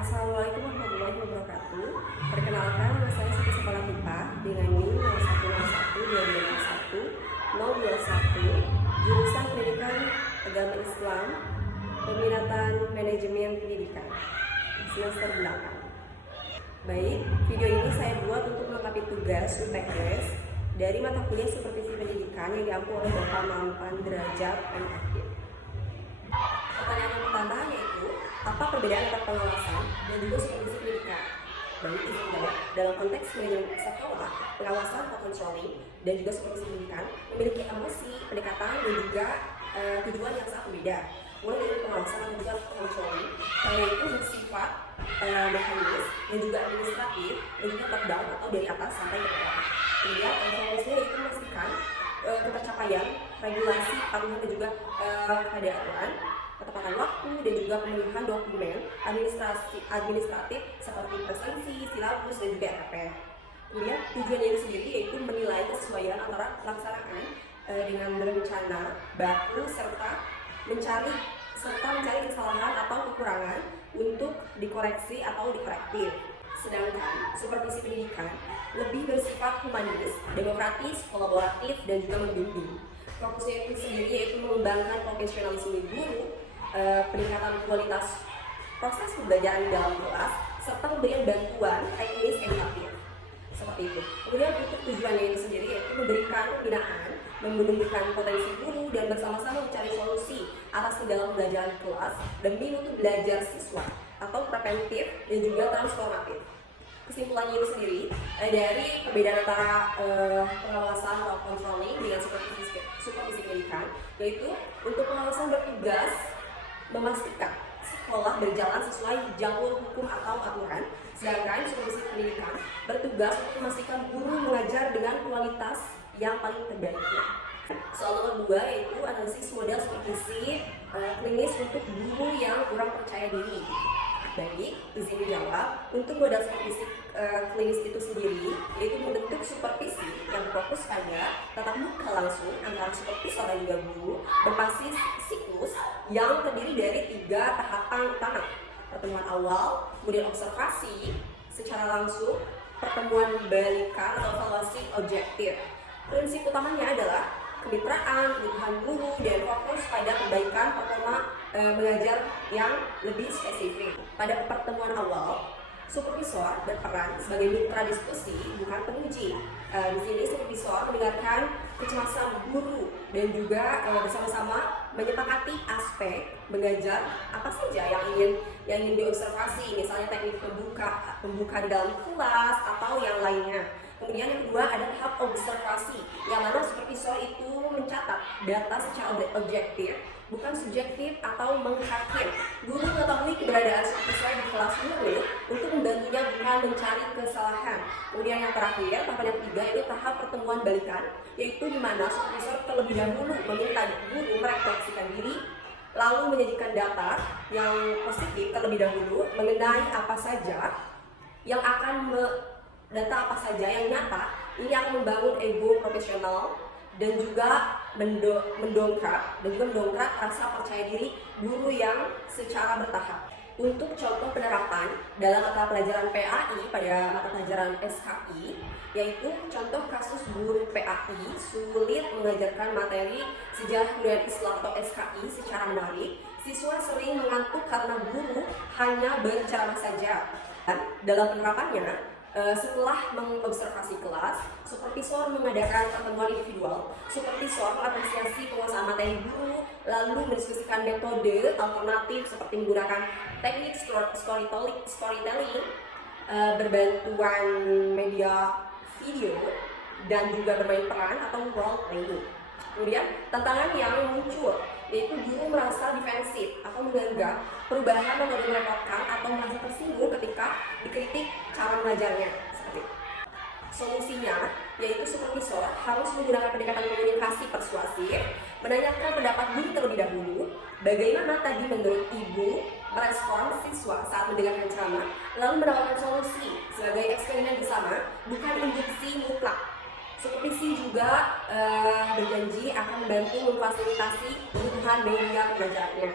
Assalamualaikum warahmatullahi wabarakatuh. Perkenalkan, nama saya Siti Sepala Pipa dengan NIM 0101 jurusan Pendidikan Agama Islam, peminatan Manajemen Pendidikan, semester 8. Baik, video ini saya buat untuk melengkapi tugas UTS dari mata kuliah Supervisi Pendidikan yang diampu oleh Bapak Mampan Derajat MAD. Pertanyaan yang pertama yaitu, apa perbedaan antara pengawasan dan juga supervisi pendidikan? Baik, izin menjawab. Dalam konteks manajemen sekolah, pengawasan atau controlling dan juga supervisi pendidikan memiliki emosi, pendekatan dan juga tujuan yang sangat berbeda. Mulai dari pengawasan dan juga controlling, yaitu bersifat mekanis dan juga administratif dan juga top down atau dari atas sampai ke bawah. Kemudian controlling itu memastikan ketercapaian regulasi, patuhan dan juga keadaan, ketepatan waktu dan juga pemenuhan dokumen administratif seperti presensi, silabus dan juga RP. Kemudian tujuannya itu sendiri yaitu menilai kesesuaian antara pelaksanaan dengan rencana baku serta mencari kesalahan atau kekurangan untuk dikoreksi atau dikorektif. Sedangkan supervisi pendidikan lebih bersifat humanis, demokratis, kolaboratif dan juga membimbing. Fokusnya itu sendiri yaitu mengembangkan profesionalisme guru, peningkatan kualitas proses pembelajaran di dalam kelas, serta memberikan bantuan teknis edukatif. Seperti itu. Kemudian untuk tujuannya ini sendiri yaitu memberikan pembinaan, menumbuhkan potensi guru dan bersama-sama mencari solusi atas kendala pembelajaran kelas demi untuk belajar siswa atau preventif dan juga transformatif. Kesimpulannya itu sendiri dari perbedaan antara pengawasan atau controlling dengan supervisi pendidikan, yaitu untuk pengawasan bertugas memastikan sekolah berjalan sesuai jalur hukum atau aturan, sedangkan supervisi pendidikan bertugas untuk memastikan guru mengajar dengan kualitas yang paling terbaik. Soal nomor 2 yaitu analisis model supervisi klinis untuk guru yang kurang percaya diri. Baik, izin dijawab. Untuk modal supervisi klinis itu sendiri yaitu membentuk supervisi yang berfokus pada tatap muka langsung antara supervisor dan juga guru berbasis siklus yang terdiri dari 3 tahapan utama: pertemuan awal, kemudian observasi secara langsung, pertemuan balikan atau evaluasi objektif. Prinsip utamanya adalah kemitraan, kebutuhan guru, dan fokus pada perbaikan performa mengajar yang lebih spesifik. Pada pertemuan awal, supervisor berperan sebagai mitra diskusi, bukan penguji. Di sini supervisor mendengarkan kecemasan guru dan juga bersama-sama menyepakati aspek mengajar apa saja yang ingin diobservasi, misalnya teknik pembuka di dalam kelas atau yang lainnya. Kemudian yang kedua ada tahap observasi, yang mana supervisor itu mencatat data secara objektif, bukan subjektif atau menghakim. Guru mengetahui keberadaan supervisor di kelas murid untuk membantunya bukan mencari kesalahan. Kemudian yang terakhir, tahapan yang ketiga itu tahap pertemuan balikan, yaitu di mana supervisor terlebih dahulu meminta guru merefleksikan diri, lalu menyajikan data yang positif terlebih dahulu mengenai apa saja yang data apa saja yang nyata. Ini akan membangun ego profesional dan juga mendongkrak rasa percaya diri guru yang secara bertahap. Untuk contoh penerapan dalam mata pelajaran PAI pada mata pelajaran SKI, yaitu contoh kasus guru PAI sulit mengajarkan materi sejarah kebudayaan Islam atau SKI secara menarik. Siswa sering mengantuk karena guru hanya berceramah saja. Dan dalam penerapannya, setelah mengobservasi kelas, supervisor mengadakan pertemuan individual. Supervisor mengapresiasi penguasaan materi guru, lalu mendiskusikan metode alternatif seperti menggunakan teknik storytelling, berbantuan media video, dan juga bermain peran atau role playing. Kemudian tantangan yang muncul yaitu guru merasa defensif atau menganggap perubahan metode merepotkan atau merasa tersinggung ketika dikritik cara mengajarnya. Seperti itu. Solusinya yaitu supervisor harus menggunakan pendekatan komunikasi persuasif, menanyakan pendapat guru terlebih dahulu, bagaimana tadi menurut ibu merespon siswa saat mendengarkan ceramah, lalu menawarkan solusi sebagai eksperimen bersama, bukan induksi mutlak. Supervisi juga berjanji akan membantu memfasilitasi kebutuhan media pembelajarannya.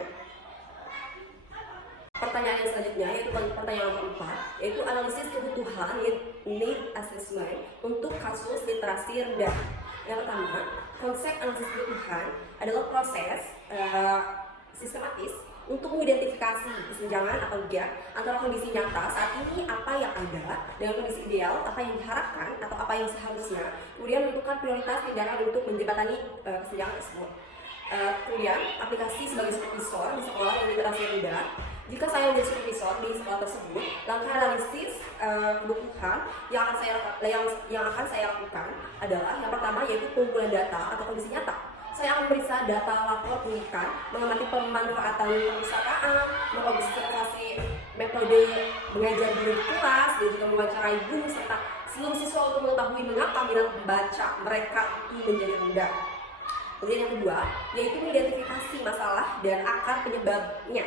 Pertanyaan yang selanjutnya yaitu pertanyaan nomor 4, yaitu analisis kebutuhan need assessment untuk kasus literasi rendah. Yang pertama, konsep analisis kebutuhan adalah proses sistematis untuk mengidentifikasi kesenjangan atau gap antara kondisi nyata saat ini apa yang ada dengan kondisi ideal apa yang diharapkan atau apa yang seharusnya, kemudian menentukan prioritas tindakan untuk menjembatani kesenjangan tersebut. Kemudian aplikasi sebagai supervisor di sekolah yang literasi rendah. Jika saya menjadi supervisor di sekolah tersebut, langkah analisis kebutuhan yang akan saya lakukan adalah yang pertama yaitu pengumpulan data atau kondisi nyata. Saya akan memeriksa data lapor pendidikan, mengamati pemanfaatan perpustakaan, mengobservasi metode mengajar guru di kelas, dan juga mewawancarai guru serta seluruh siswa untuk mengetahui mengapa minat membaca mereka itu menjadi rendah. Kemudian yang kedua, yaitu mengidentifikasi masalah dan akar penyebabnya.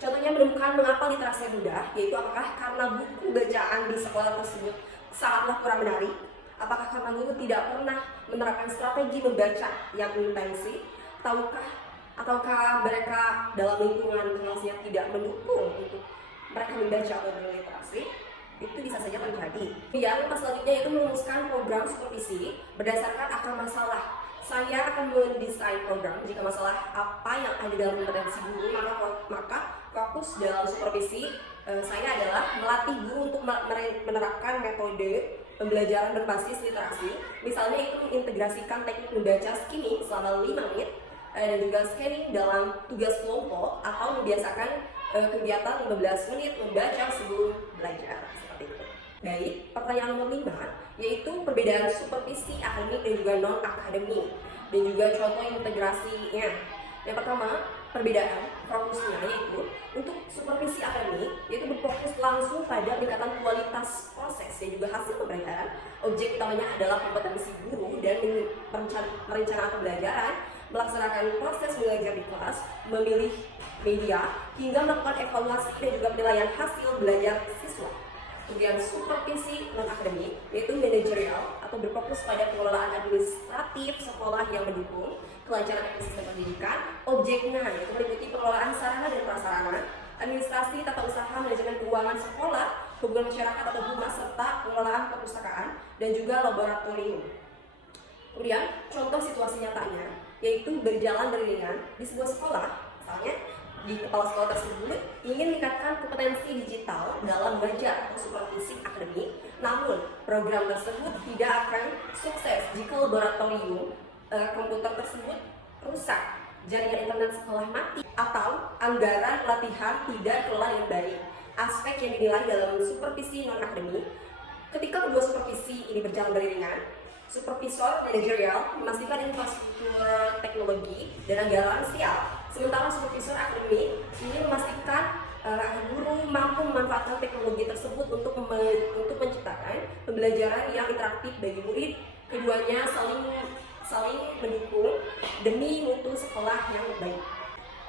Contohnya menemukan mengapa literasi rendah, yaitu apakah karena buku bacaan di sekolah tersebut sangatlah kurang menarik, apakah karena guru tidak pernah menerapkan strategi membaca yang intensif, ataukah mereka dalam lingkungan kelasnya tidak mendukung untuk mereka membaca atau berliterasi. Itu bisa saja terjadi. Kemudian yang selanjutnya itu merumuskan program supervisi berdasarkan akar masalah. Saya akan mendesain program jika masalah apa yang ada dalam kompetensi guru, maka fokus dalam supervisi saya adalah melatih guru untuk menerapkan metode pembelajaran berbasis literasi. Misalnya itu mengintegrasikan teknik membaca skimming selama 5 menit dan juga scanning dalam tugas kelompok atau membiasakan kegiatan 15 menit membaca sebelum belajar. Seperti itu. Baik, pertanyaan nomor 5 yaitu perbedaan supervisi akademik dan juga non-akademik dan juga contoh integrasinya. Yang pertama, perbedaan fokusnya yaitu untuk supervisi akademik yaitu berfokus langsung pada peningkatan kualitas proses dan juga hasil pembelajaran. Objek utamanya adalah kompetensi guru dan merencanakan pembelajaran, melaksanakan proses belajar di kelas, memilih media, hingga melakukan evaluasi dan juga penilaian hasil belajar siswa. Kemudian supervisi non-akademik yaitu manajerial atau berfokus pada pengelolaan administratif sekolah yang mendukung kelancaran ekosistem pendidikan. Objeknya yaitu meliputi pengelolaan sarana dan prasarana, administrasi, tata usaha, manajemen keuangan sekolah, hubungan masyarakat atau humas, serta pengelolaan perpustakaan dan juga laboratorium. Kemudian contoh situasi nyatanya yaitu berjalan beriringan di sebuah sekolah, misalnya di kepala sekolah tersebut ingin meningkatkan kompetensi digital dalam belajar atau supervisi akademik, namun program tersebut tidak akan sukses jika laboratorium komputer tersebut rusak, jaringan internet sekolah mati, atau anggaran pelatihan tidak kelola dengan baik. Aspek yang dinilai dalam supervisi non-akademik, ketika kedua supervisi ini berjalan beriringan, supervisor manajerial memastikan infrastruktur teknologi dan anggaran siap. Sementara supervisor akademik ini memastikan guru mampu memanfaatkan teknologi tersebut untuk menciptakan pembelajaran yang interaktif bagi murid. Keduanya saling mendukung demi mutu sekolah yang baik.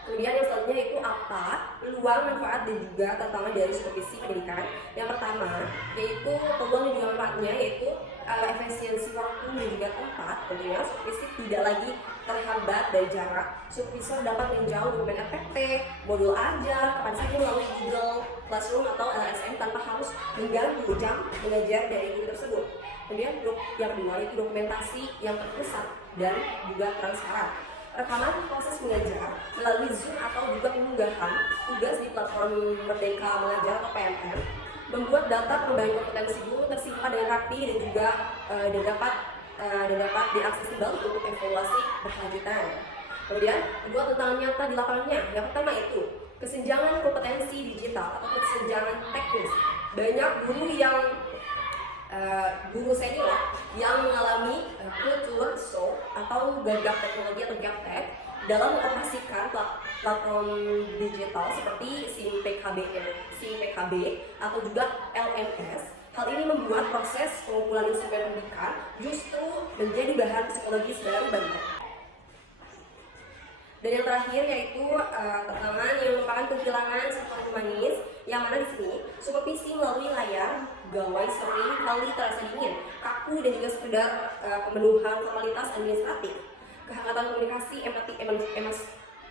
Kemudian yang selanjutnya itu apa peluang, manfaat dan juga tantangan dari supervisi pendidikan. Yang pertama yaitu peluang dan juga manfaatnya yaitu efisiensi waktu dan juga tempat. Tentunya supervisi tidak lagi terhambat dari jarak. Supervisor dapat meninjau dokumen FPT, modul ajar, kapan saja melalui Google Classroom atau LSM tanpa harus mengganggu jam mengajar dari guru tersebut. Kemudian yang kedua yaitu dokumentasi yang terpusat dan juga transparan. Rekaman proses mengajar melalui Zoom atau juga pengunggahan tugas di platform Merdeka Mengajar atau PMM membuat data pengembangan kompetensi guru tersimpan dengan rapi dan juga dapat diakses kembali untuk evaluasi berkelanjutan. Kemudian kedua tantangan nyata di lapangannya. Yang pertama itu kesenjangan kompetensi digital atau kesenjangan teknis. Banyak guru senior yang mengalami culture shock atau gagap teknologi atau gaptech dalam mengoperasikan platform digital seperti SIM PKB atau juga LMS. Hal ini membuat proses pengumpulan instrumen pendidikan justru menjadi bahan psikologis baru banyak. Dan yang terakhir yaitu tantangan yang merupakan kehilangan sektor humanis, yang mana di sini supervisi melalui layar gawai sering kali terasa dingin, kaku dan juga sekedar pemenuhan formalitas administratif. Kehangatan komunikasi, empati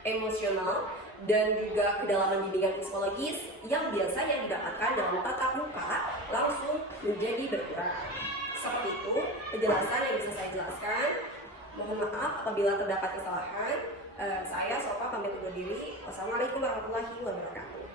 emosional dan juga kedalaman bimbingan psikologis yang biasanya didapatkan dalam tatap muka langsung menjadi berkurang. Seperti itu penjelasan yang bisa saya jelaskan. Mohon maaf apabila terdapat kesalahan. Saya Sofa pamit undur diri. Wassalamualaikum warahmatullahi wabarakatuh.